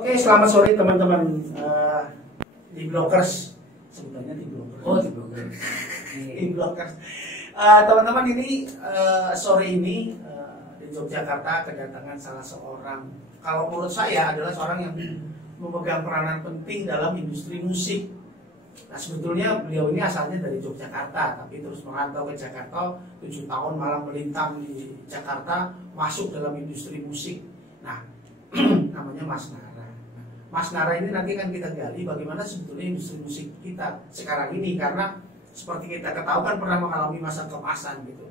Oke, selamat sore teman-teman di Blockers, sebutannya di Blockers. Oh, di Blockers. Di Blockers. Teman-teman ini sore ini di Yogyakarta kedatangan salah seorang, kalau menurut saya adalah seorang yang memegang peranan penting dalam industri musik. Nah, sebetulnya beliau ini asalnya dari Yogyakarta, tapi terus merantau ke Jakarta, 7 tahun malah melintang di Jakarta, masuk dalam industri musik. Nah, namanya Mas Nara. Mas Nara ini nanti akan kita gali bagaimana sebetulnya industri musik kita sekarang ini, karena seperti kita ketahui kan pernah mengalami masa kemasan gitu.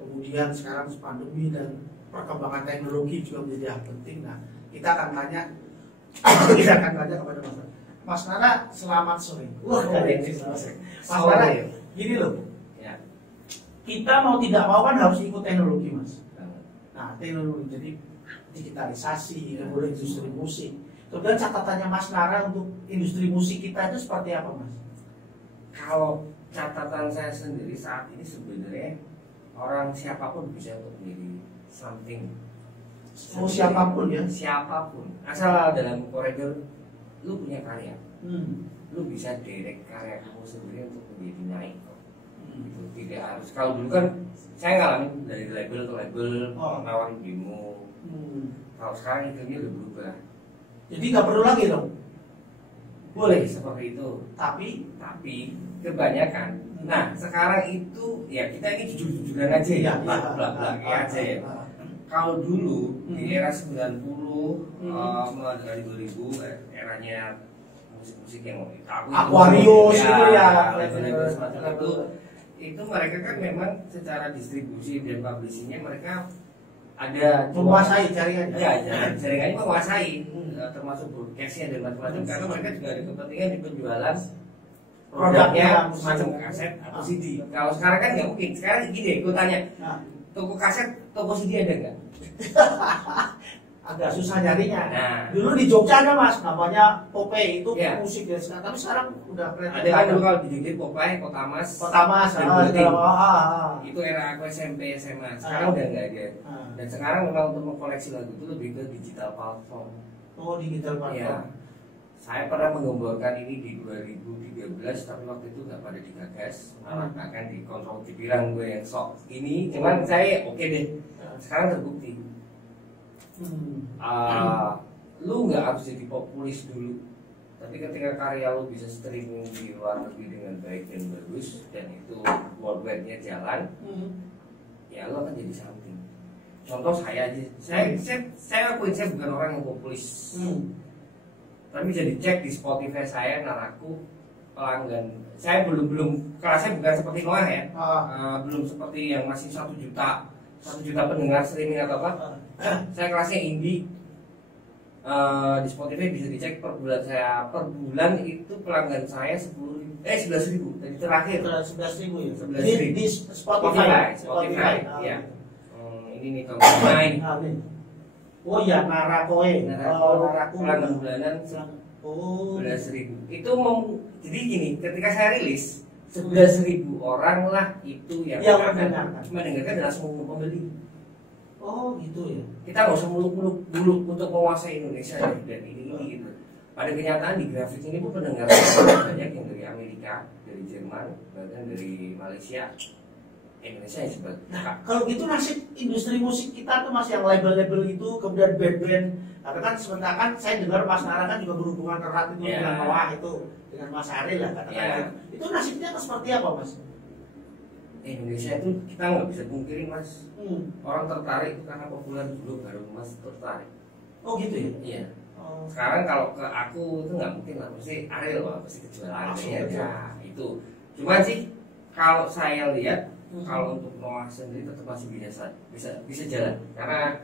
Kemudian sekarang pandemi dan perkembangan teknologi juga menjadi hal penting. Nah, kita akan tanya kepada Mas Nara. Selamat sore. Mas Nara, gini loh. Ya. Kita mau tidak mau kan harus ikut teknologi, Mas. Nah, teknologi jadi digitalisasi, kemudian industri musik. Kemudian catatannya Mas Nara untuk industri musik kita itu seperti apa, Mas? Kalau catatan saya sendiri saat ini sebenarnya orang siapapun bisa untuk menjadi something. Oh, siapapun ya? Siapapun, asal dalam koridor lu punya karya, lu bisa direct karya kamu sendiri untuk menjadi naik kok. Gitu. Tidak harus, kalau dulu kan saya ngalamin dari label ke label, nawarin demo. Kalau sekarang itu udah berubah. Jadi nggak perlu lagi dong? Boleh seperti itu, tapi kebanyakan. Nah, sekarang itu ya kita ini jujur-jujuran aja ya, belak-belak aja ya. Kalau dulu di era 90 mulai dari 2000 eranya musik-musik yang Aquarius itu ya, itu mereka kan memang secara distribusi dan publishingnya mereka ada menguasai jaringan. Ya, jaringannya menguasai, termasuk broadcastnya dan macam-macam, karena mereka juga ada kepentingan di penjualan produknya semacam kaset atau CD. Kalau sekarang kan nggak mungkin. Sekarang gini, gue tanya, toko kaset, toko CD ada nggak? Agak susah nyarinya. Nah, dulu di Jogja ada, Mas, namanya Popeye, itu musik ya. Tapi sekarang udah ada kan dulu kalau di Jogja Popeye, Kotamas, itu era aku SMP SMA. Sekarang udah nggak ada. Dan sekarang memang untuk mengkoleksi lagu itu lebih ke digital platform. Oh, digital platform. Ya. Saya pernah menggemborkan ini di 2013, tapi waktu itu nggak pada digagas, malah bahkan dikontrol, dibilang gue yang sok ini. Cuman saya oke deh. Sekarang terbukti. Lu nggak harus jadi populis dulu, tapi ketika karya lu bisa streaming di luar negeri dengan baik dan bagus, dan itu worldwide-nya jalan, ya lu akan jadi something. Contoh saya aja, saya akuin saya bukan orang yang populis, tapi bisa dicek di Spotify saya, Naraku pelanggan saya belum kelasnya bukan seperti Noah ya, belum seperti yang masih 1 juta pendengar streaming atau apa. Saya kelasnya indie. Di Spotify bisa dicek per bulan itu pelanggan saya 11.000 dari terakhir. 11.000 ya. 11.000 di Spotify. Ya. Ini nih kalau main. Oh ya, Narakoe. Pelanggan bulanan 11.000. Itu jadi gini, ketika saya rilis 11.000 orang lah itu yang mendengarkan dan langsung pembeli. Oh gitu ya. Kita nggak usah muluk-muluk dulu untuk menguasai Indonesia dan ini gitu. Pada kenyataan di grafik ini pun pendengar banyak yang dari Amerika, dari Jerman, bahkan dari Malaysia, Indonesia yang sebagai. Nah, kalau gitu nasib industri musik kita tuh masih yang label-label itu, kemudian band-band. Tapi kan sebentar kan saya dengar Mas Nara kan juga berhubungan erat itu dengan Noah itu, dengan Mas Ariel lah katakan. Itu nasibnya seperti apa, Mas? Indonesia itu kita nggak bisa pungkiri, Mas. Orang tertarik itu karena populer dulu, baru Mas tertarik. Oh gitu ya? Iya. Sekarang kalau ke aku itu nggak mungkin lah, mesti Ariel lah, mesti kejualan ya itu. Cuman sih kalau saya lihat kalau untuk Noah sendiri tetap masih bisa jalan, karena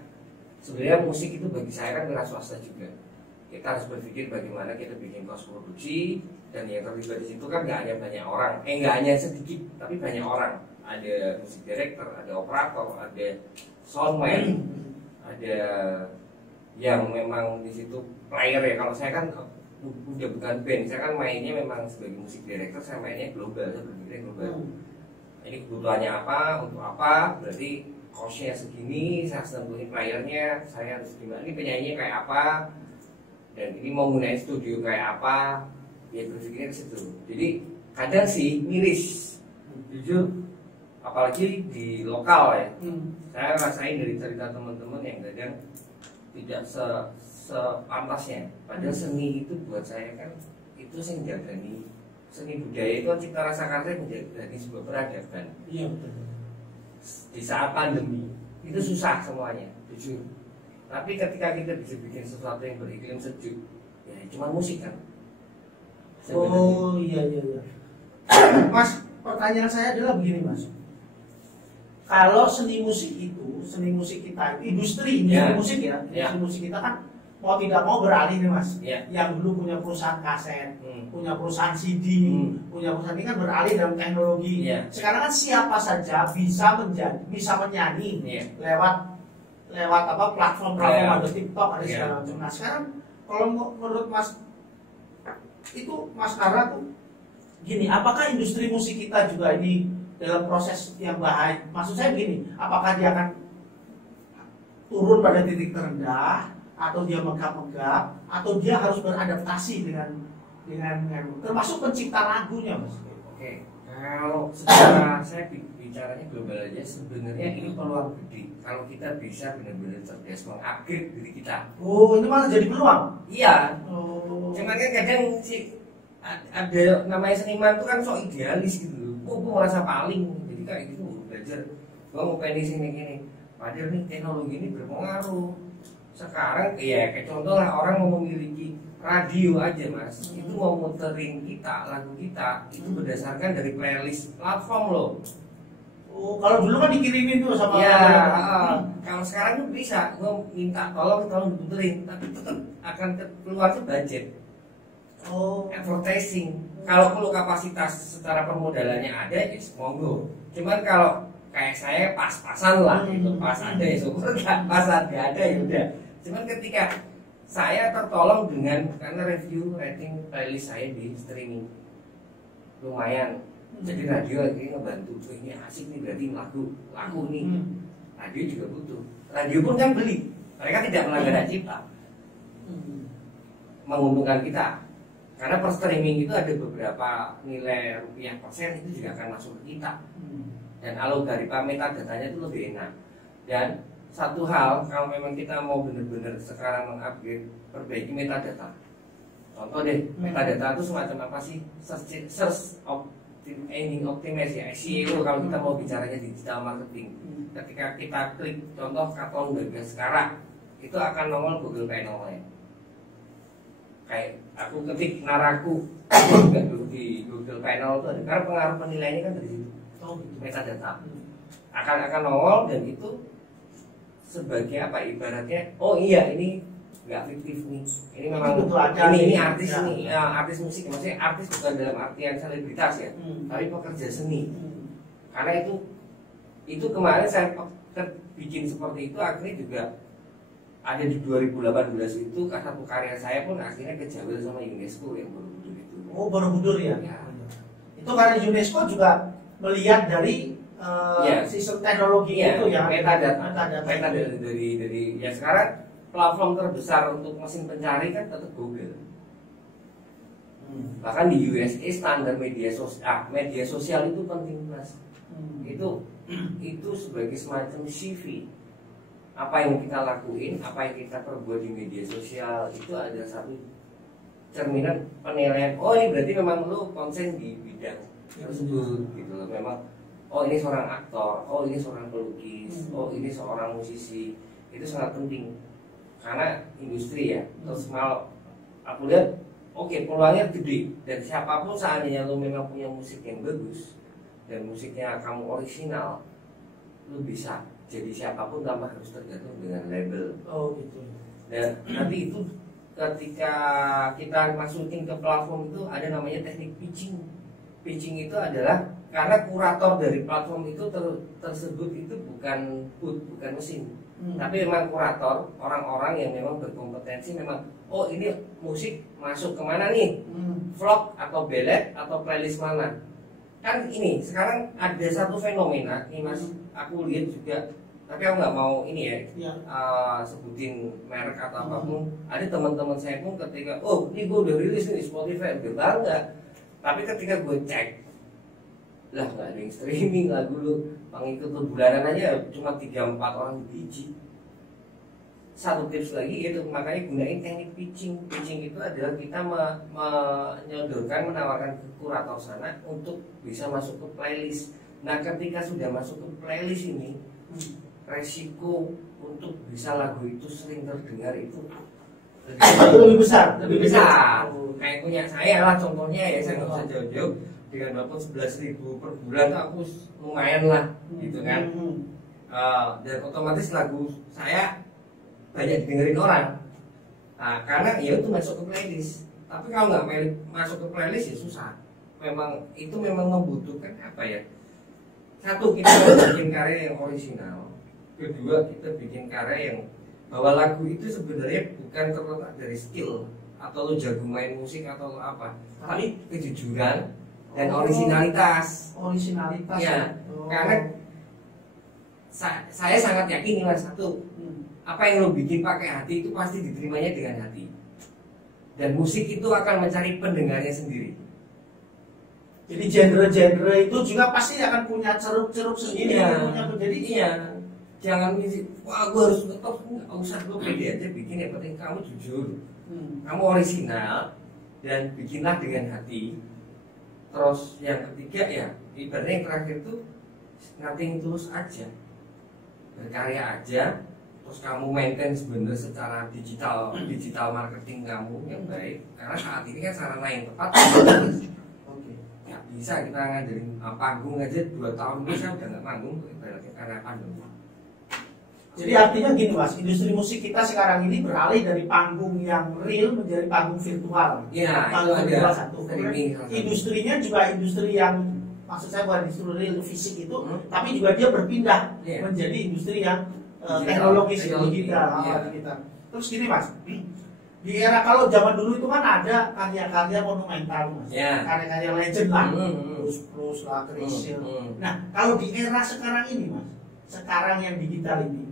sebenarnya musik itu bagi saya kan wira swasta juga. Kita harus berpikir bagaimana kita bikin kos produksi, dan yang terlibat di situ kan nggak hanya banyak orang, nggak hanya sedikit, tapi banyak orang. Ada musik director, ada operator, ada soundman, ada yang memang di situ player ya. Kalau saya kan udah bukan band, saya kan mainnya memang sebagai musik director, saya mainnya global, saya berpikirnya global. Ini kebutuhannya apa, untuk apa, berarti costnya segini, saya harus tentuin playernya, saya harus gimana, ini penyanyinya kayak apa, dan ini mau gunain studio kayak apa, ya berpikirnya ke situ. Jadi kadang sih miris, jujur, apalagi di lokal ya. Saya rasain dari cerita teman-teman yang kadang tidak sepantasnya. Padahal seni itu buat saya kan itu sih menjagani seni budaya itu kan cipta rasa karya menjadi sebuah peradaban. Iya betul. Di saat pandemi itu susah semuanya, jujur. Tapi ketika kita bisa bikin sesuatu yang beriklim sejuk, ya cuma musik kan. Oh iya. Mas, pertanyaan saya adalah begini Mas. Kalau seni musik kita itu industri musik ya, industri musik kita kan mau tidak mau beralih nih Mas. Yang dulu punya perusahaan kaset, punya perusahaan CD, punya perusahaan ini kan beralih dalam teknologi. Sekarang kan siapa saja bisa menyanyi lewat apa platform ada TikTok, ada segala macam. Nah sekarang kalau menurut Mas itu Mas Nara tuh gini, apakah industri musik kita juga ini dalam proses yang baik? Maksud saya begini, apakah dia akan turun pada titik terendah, atau dia megap-megap, atau dia harus beradaptasi dengan termasuk pencipta lagunya Mas? Oke, kalau secara saya bicaranya global aja, sebenarnya ini peluang gede kalau kita bisa benar-benar cerdas mengupgrade diri kita. Oh, itu malah jadi peluang? Iya. Oh. Cuman kan kadang ada namanya seniman itu kan sok idealis gitu. Gue merasa paling, jadi kayak gitu belajar. Gue mau pengen sini. Padahal nih teknologi ini berpengaruh. Sekarang ya kayak contoh lah, orang mau memiliki radio aja Mas, itu mau muterin kita, lagu kita itu berdasarkan dari playlist platform loh. Oh, kalau dulu kan dikirimin tuh sama kalau sekarang tuh bisa, gue minta tolong diputerin, tapi tetap akan keluar tuh budget. Oh, advertising. Kalau perlu kapasitas secara permodalannya ada, ya monggo. Cuman kalau kayak saya pas-pasan lah, itu pas ada ya syukur, nggak pas nggak ada ya udah. Cuman ketika saya tertolong karena review rating playlist saya di streaming lumayan. Jadi radio akhirnya ngebantu, ini asik nih, berarti lagu nih. Radio juga butuh. Radio pun kan beli, mereka tidak melanggar hak cipta. Menguntungkan kita, karena per streaming itu ada beberapa nilai rupiah persen itu juga akan masuk ke kita. Dan algoritma metadatanya itu lebih enak. Dan satu hal, kalau memang kita mau benar-benar sekarang mengupgrade, perbaiki metadata. Contoh deh, metadata itu semacam apa sih? Search engine optimization, SEO kalau kita mau bicaranya digital marketing. Ketika kita klik contoh Katon Bagas sekarang, itu akan nongol Google Panel-nya. Kayak aku ketik Naraku juga di Google Panel itu ada, karena pengaruh penilaiannya kan dari situ. Metadata akan nongol, dan itu sebagai apa ibaratnya, oh iya ini nggak fiktif nih, ini memang ini artis nih, artis musik, maksudnya artis bukan dalam artian selebritas ya, tapi pekerja seni. Karena itu kemarin saya bikin seperti itu, akhirnya juga ada di 2018 itu satu karya saya pun akhirnya kejawel sama UNESCO yang Borobudur itu. Oh, Borobudur ya. Itu karena UNESCO juga melihat dari sistem teknologi itu ya, metadata dari ya sekarang platform terbesar untuk mesin pencari kan tetap Google. Bahkan di USA standar media sosial itu penting Mas. Itu sebagai semacam CV. Apa yang kita lakuin, apa yang kita perbuat di media sosial itu ada satu cerminan penilaian. Oh ini berarti memang lu konsen di bidang tersebut gitu loh. Memang oh ini seorang aktor, oh ini seorang pelukis, oh ini seorang musisi. Itu sangat penting karena industri ya. Terus kalau aku lihat oke, peluangnya gede, dan siapapun seandainya lu memang punya musik yang bagus dan musiknya kamu orisinal, lu bisa jadi siapapun tanpa harus tergantung dengan label. Oh gitu. Dan nanti itu ketika kita masukin ke platform itu ada namanya teknik pitching. Pitching itu adalah karena kurator dari platform itu tersebut itu bukan mesin, tapi memang kurator, orang-orang yang memang berkompetensi, memang oh ini musik masuk kemana nih, vlog atau ballet atau playlist mana. Kan ini sekarang ada satu fenomena nih Mas, aku lihat juga tapi aku nggak mau ini ya, Iya. sebutin merek atau apapun. Ada teman-teman saya pun ketika, oh ini gue udah rilis nih di Spotify, udah bangga. Tapi ketika gue cek, lah nggak ada yang streaming lagu lu, pengikut lu bulanan aja cuma 3-4 orang biji. Satu tips lagi itu, makanya gunain teknik pitching. Pitching itu adalah kita menyodorkan, menawarkan ke kurator sana untuk bisa masuk ke playlist. Nah ketika sudah masuk ke playlist ini, resiko untuk bisa lagu itu sering terdengar itu lebih besar. Kayak punya saya lah contohnya ya, saya nggak usah jauh-jauh, dengan walaupun 11.000 per bulan tuh aku lumayan lah gitu kan. Dan otomatis lagu saya banyak didengerin orang. Nah, karena ya itu masuk ke playlist. Tapi kalau nggak masuk ke playlist ya susah. Itu memang membutuhkan apa ya? Satu, kita bikin karya yang original. Kedua, kita bikin karya yang bahwa lagu itu sebenarnya bukan terletak dari skill atau lo jago main musik atau apa, tapi kejujuran dan originalitas. Originalitas. Ya, karena saya sangat yakin nih Mas, satu, apa yang lo bikin pakai hati itu pasti diterimanya dengan hati. Dan musik itu akan mencari pendengarnya sendiri. Jadi genre-genre itu juga pasti akan punya ceruk-ceruk sendiri. Jadi jangan ngisi, wah gue harus ngetop, nggak usah, lo pede aja bikin, yang penting kamu jujur, kamu orisinal, dan bikinlah dengan hati. Terus yang ketiga ya, ibaratnya yang terakhir itu nothing tulus aja, berkarya aja. Terus kamu maintain sebenarnya secara digital marketing kamu yang baik, karena saat ini kan sarana yang tepat. Nggak bisa kita ngajarin panggung aja 2 tahun ini saya udah nggak manggung karena pandemi. Jadi artinya gini Mas, industri musik kita sekarang ini beralih dari panggung yang real menjadi panggung virtual. Iya, panggung virtual satu. Industrinya juga industri yang, maksud saya bukan industri real fisik itu, tapi juga dia berpindah menjadi industri yang teknologis digital. Terus gini Mas, di era kalau zaman dulu itu kan ada karya-karya monumental Mas, karya-karya legend lah, Plus lah, Chrisye. Nah kalau di era sekarang ini Mas, sekarang yang digital ini,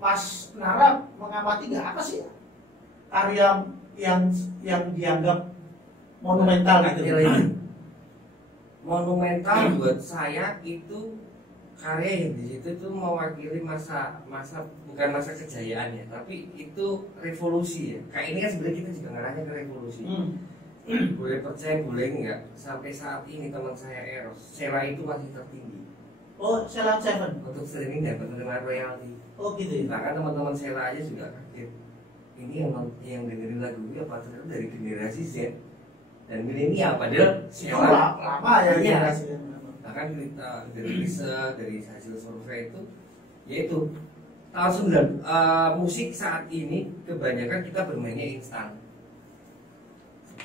Mas Nara mengamati nggak apa sih karya yang dianggap monumental gitu? Monumental buat saya itu karya yang di situ tuh mewakili masa bukan masa kejayaan ya, tapi itu revolusi ya. Kayak ini kan sebenarnya kita juga ngarahnya ke revolusi. Boleh percaya boleh enggak, sampai saat ini teman saya Eros, Sheila itu masih tertinggi. Oh, Sheila Seven untuk streaming dan penerima royalti. Oh gitu ya. Bahkan teman-teman Sheila aja juga kaget. Ini yang dengerin lagu itu apa ternyata dari generasi Z dan milenial, padahal Sheila lama ya generasi. Bahkan kita dari riset, dari hasil survei itu, yaitu tahun 9 musik saat ini kebanyakan kita bermainnya instan.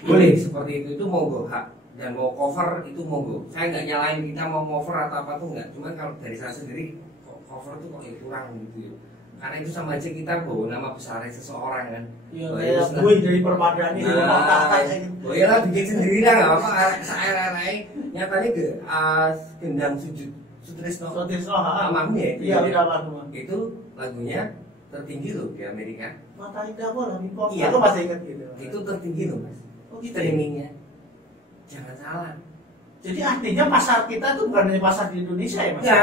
Boleh seperti itu monggo hak, dan mau cover itu monggo. Saya nggak nyalain kita mau cover atau apa tuh nggak. Cuman kalau dari saya sendiri cover tuh kok kurang gitu ya. Karena itu sama aja kita bawa nama besarnya seseorang kan. Iya, kayak gue dari Permadani oh ya lah bikin sendiri lah nggak apa. Saya nyatanya Gendang Sutrisno almarhum ya. Iya, almarhum. Itu lagunya tertinggi loh di Amerika. Mata Indah Bola Bingkong. Iya. Aku masih ingat gitu. Itu tertinggi loh Mas. Oh gitu. Streamingnya. Jangan salah. Jadi artinya pasar kita tuh bukan hanya pasar di Indonesia ya Mas? Ya.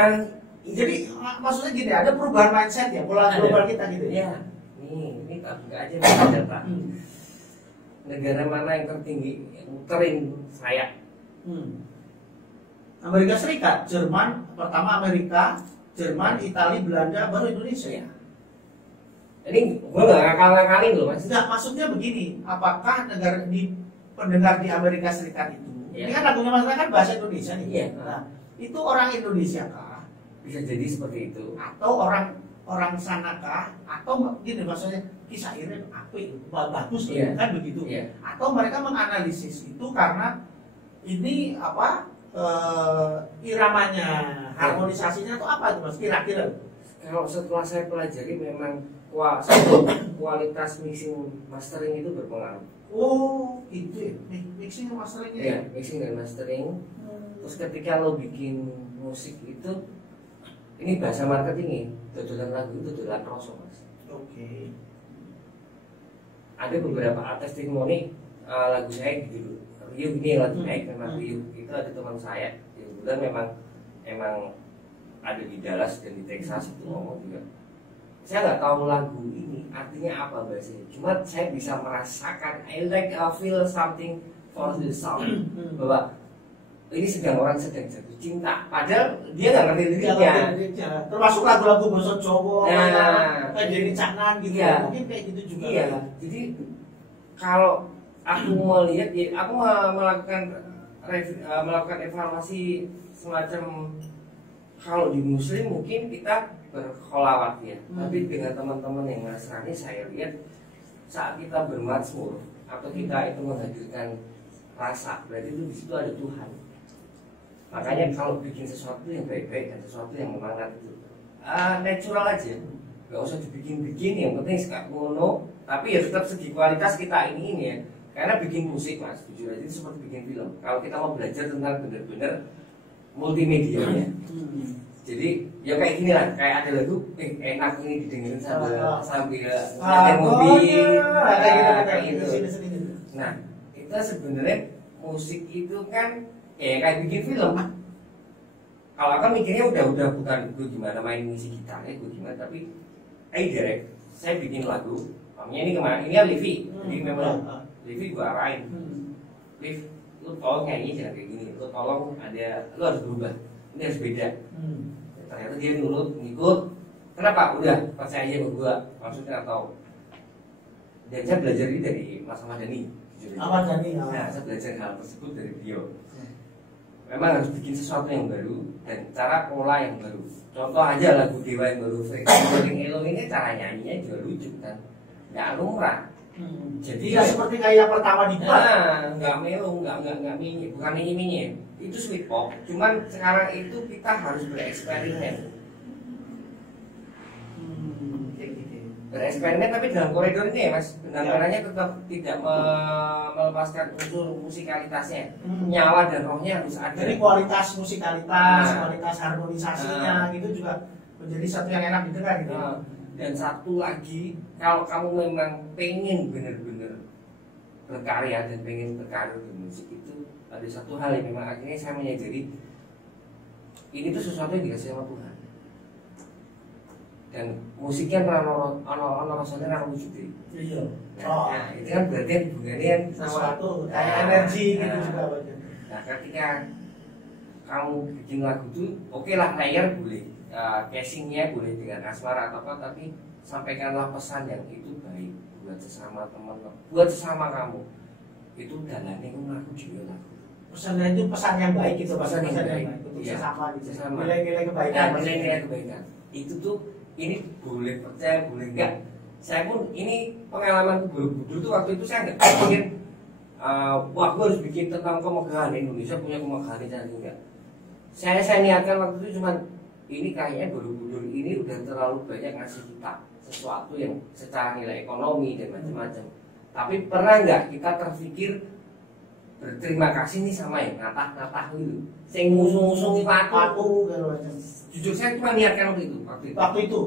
Jadi maksudnya gini, ada perubahan mindset ya, pola global kita gitu ya? Ini tak buka aja data. Negara mana yang tertinggi, yang muterin saya? Amerika Serikat, Jerman, pertama Amerika, Jerman, Italia, Belanda, baru Indonesia ya? Ini gue gak ngakal-ngakalin loh Mas. Enggak, maksudnya begini, apakah pendengar di Amerika Serikat itu, ini kan lagunya Mas kan bahasa Indonesia nih. Nah, itu orang Indonesia kah? Bisa jadi seperti itu. Atau orang sana kah? Atau gini maksudnya kisah Iren apik, bagus kan begitu? Atau mereka menganalisis itu karena ini apa iramanya, harmonisasinya atau apa itu Mas kira-kira? Kalau setelah saya pelajari memang kualitas mixing mastering itu berpengaruh. Oh itu ya, mixing dan masteringnya? Iya, mixing dan mastering. Terus ketika lo bikin musik itu ini bahasa marketingnya, dodolan lagu itu dodolan rasa mas. Oke. Ada beberapa testimoni lagu saya gitu, Rio ini lagu naik memang Rio. Itu ada teman saya, yang kebetulan memang ada di Dallas dan di Texas itu ngomong juga. Saya nggak tahu lagu ini artinya apa bahasanya, cuma saya bisa merasakan I like feel something for the song, bahwa ini orang sedang jatuh cinta, padahal dia nggak ngerti liriknya. Termasuk lagu-lagu bahasa Jawa, kayak Denny Caknan gitu, iya. Mungkin kayak gitu juga. Iya, jadi kalau aku melihat, ya, aku melakukan evaluasi semacam, kalau di Muslim mungkin kita berkholawat ya, tapi dengan teman-teman yang Nasrani saya lihat saat kita bermazmur atau kita itu menghadirkan rasa, berarti itu di situ ada Tuhan. Makanya kalau bikin sesuatu yang baik-baik dan sesuatu yang memangat itu natural aja, nggak usah dibikin-bikin, yang penting sekak mono, tapi ya tetap segi kualitas kita ini ya. Karena bikin musik mas, jujur aja itu seperti bikin film. Kalau kita mau belajar tentang benar-benar multimedianya, jadi ya kayak gini lah, kayak ada lagu enak ini didengerin sambil nyetir mobil, kayak gitu. Nah kita sebenarnya musik itu kan kayak bikin film. Kalau kan mikirnya udah bukan gue gimana main ngisi gitarnya, gue gimana, tapi direct saya bikin lagu. Namanya ini kemarin ini ya Livi, jadi memang Livi gue arahin, Liv, lu tolong nyanyi jangan kayak gini, lu tolong lu harus berubah, ini harus beda. Ternyata dia nurut, ngikut. Kenapa? Udah percaya aja sama gue, maksudnya atau. Dan saya belajar ini dari Mas Ahmad Dhani. Nah, saya belajar hal tersebut dari beliau. Memang harus bikin sesuatu yang baru dan cara pola yang baru. Contoh aja lagu Dewa yang baru, Freaking Elo ini cara nyanyinya juga lucu kan, nggak lumrah. Jadi ya seperti kayak yang pertama dibuat. Nggak melo, nggak mini, bukan mini. Itu sweet pop. Cuman sekarang itu kita harus bereksperimen. Bereksperimen tapi dalam koridor ini ya mas, benang-benangnya tetap tidak melepaskan unsur musikalitasnya, nyawa dan rohnya harus ada. Jadi kualitas musikalitas, kualitas harmonisasinya gitu juga menjadi satu yang enak didengar gitu. Dan satu lagi, kalau kamu memang pengen benar-benar berkarya dan pengen berkarir di musik itu, ada satu hal yang memang akhirnya saya menyadari ini tuh sesuatu yang dikasih sama Tuhan. Dan musiknya ono rasanya nang wujud. Iya. Nah, itu kan berarti hubungannya sesuatu kayak energi gitu juga. Nah, ketika kamu bikin lagu tuh, oke lah layer boleh, casingnya boleh dengan asmara atau apa, tapi sampaikanlah pesan yang itu baik buat sesama teman, buat sesama kamu. Itu dalane ngaku juga lagu. Pesannya itu pesan yang baik gitu, pesan yang baik untuk sesama gitu. Nilai-nilai kebaikan. Nilai-nilai kebaikan. Itu tuh ini boleh percaya boleh enggak. Saya pun ini pengalaman Borobudur tuh waktu itu saya enggak pikir wah gue harus bikin tentang kemegahan Indonesia punya kemegahan itu enggak. Saya niatkan waktu itu cuman ini kayaknya Borobudur ini udah terlalu banyak ngasih kita sesuatu yang secara nilai ekonomi dan macam-macam. Tapi pernah enggak kita terpikir berterima kasih nih sama yang natah itu, saya ngusung-ngusungi paku jujur saya cuma niatkan waktu itu.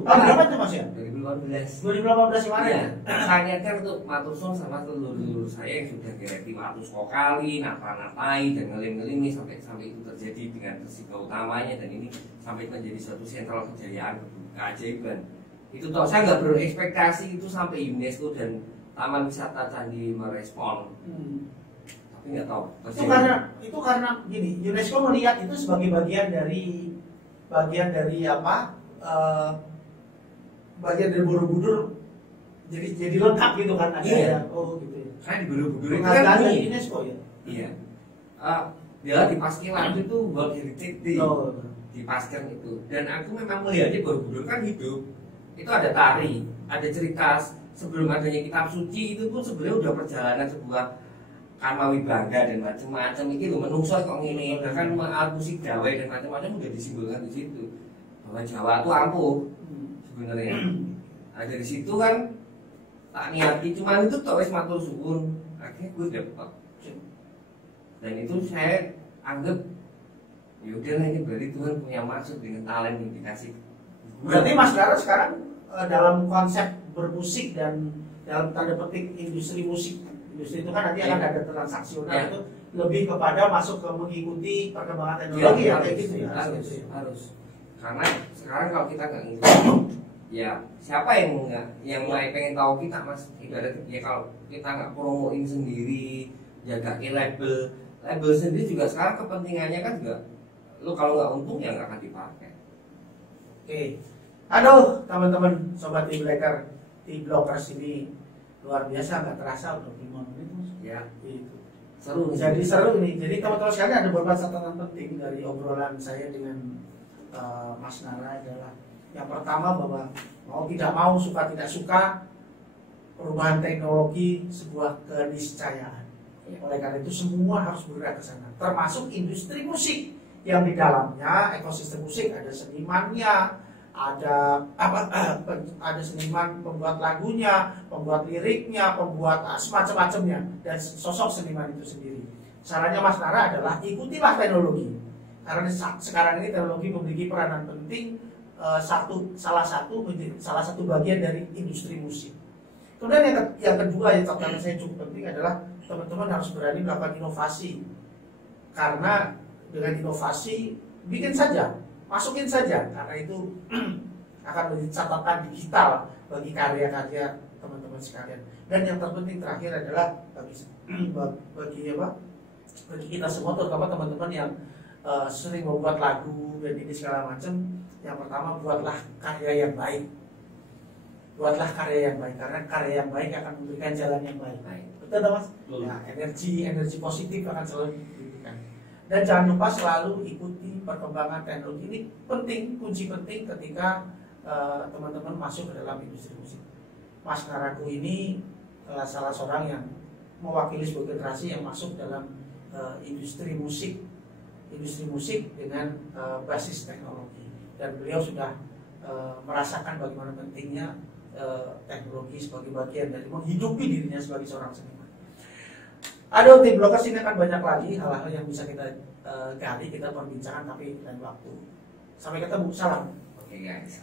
Tahun berapa tuh mas ya? 2018 kemarin ya? Saya niatkan untuk matur suwun sama leluhur saya yang sudah gereti waktu sekali, nata-natai dan ngelim-ngelimi sampai itu terjadi dengan fisika utamanya, dan ini sampai menjadi suatu sentral kejayaan keajaiban. Itu toh saya nggak berekspektasi itu sampai UNESCO dan Taman Wisata Candi merespon. Tapi nggak tahu. Itu karena gini, UNESCO melihat itu sebagai bagian dari apa? Bagian dari Borobudur, jadi lengkap gitu kan ada ya. Oh gitu ya. Karena di Borobudur itu kan dari UNESCO ya. Iya. Dia di Paskilan itu World Heritage Day. Di Paskilan itu. Dan aku memang melihatnya Borobudur kan hidup. Itu ada tari, ada cerita. Sebelum adanya kitab suci itu pun sebenarnya udah perjalanan sebuah Karmawi Bangga dan macam-macam itu loh, menungso kok ngene, bahkan alat musik Jawa dan macam-macam udah disimbolkan di situ bahwa Jawa itu ampuh sebenarnya. Nah, dari situ kan tak niati, cuman itu tak wis matur suwun, akhirnya gue dapet. Dan itu saya anggap ya udahlah, ini berarti Tuhan punya maksud dengan talent yang dikasih Berarti Mas Dara sekarang dalam konsep bermusik dan dalam tanda petik industri musik, industri itu kan nanti akan ada transaksional, itu lebih kepada masuk ke mengikuti perkembangan teknologi ya, kayak gitu ya. Harus. Karena sekarang kalau kita nggak ngikutin, ya siapa yang mulai pengen tahu kita, Mas? Ibarat ya kalau kita nggak promoin sendiri, jagain label sendiri juga sekarang kepentingannya kan juga, lu kalau nggak untung ya nggak akan dipakai. Oke. Aduh, teman-teman sobat T-Blacker, T-Blockers ini luar biasa, nggak terasa udah 5 menit Mas. Ya, Gitu. seru. Jadi seru nih. Jadi teman-teman sekalian ada beberapa catatan penting dari obrolan saya dengan Mas Nara adalah yang pertama bahwa mau tidak mau, suka tidak suka, perubahan teknologi sebuah keniscayaan. Oleh karena itu semua harus bergerak ke sana, termasuk industri musik yang di dalamnya ekosistem musik ada senimannya, ada ada seniman pembuat lagunya, pembuat liriknya, pembuat semacam-macamnya, dan sosok seniman itu sendiri. Sarannya Mas Nara adalah ikutilah teknologi, karena sekarang ini teknologi memiliki peranan penting, salah satu bagian dari industri musik. Kemudian yang kedua yang catatan saya cukup penting adalah teman-teman harus berani melakukan inovasi, karena dengan inovasi bikin saja, masukin saja, karena itu akan menjadi catatan digital bagi karya-karya teman-teman sekalian. Dan yang terpenting terakhir adalah bagi kita semua, terutama teman-teman yang sering membuat lagu dan ini segala macam. Yang pertama, buatlah karya yang baik. Buatlah karya yang baik, karena karya yang baik akan memberikan jalan yang baik. Betul, Mas? Ya, energi positif akan selalu diberikan. Dan jangan lupa selalu ikuti perkembangan teknologi. Ini penting, kunci penting ketika teman-teman masuk ke dalam industri musik. Mas Naraku ini salah seorang yang mewakili sebuah generasi yang masuk dalam industri musik dengan basis teknologi. Dan beliau sudah merasakan bagaimana pentingnya teknologi sebagai bagian dari menghidupi dirinya sebagai seorang seniman. Ada T-Blockers ini akan banyak lagi hal-hal yang bisa kita gali, kita perbincangkan, tapi lain waktu. Sampai ketemu, salam. Oke guys.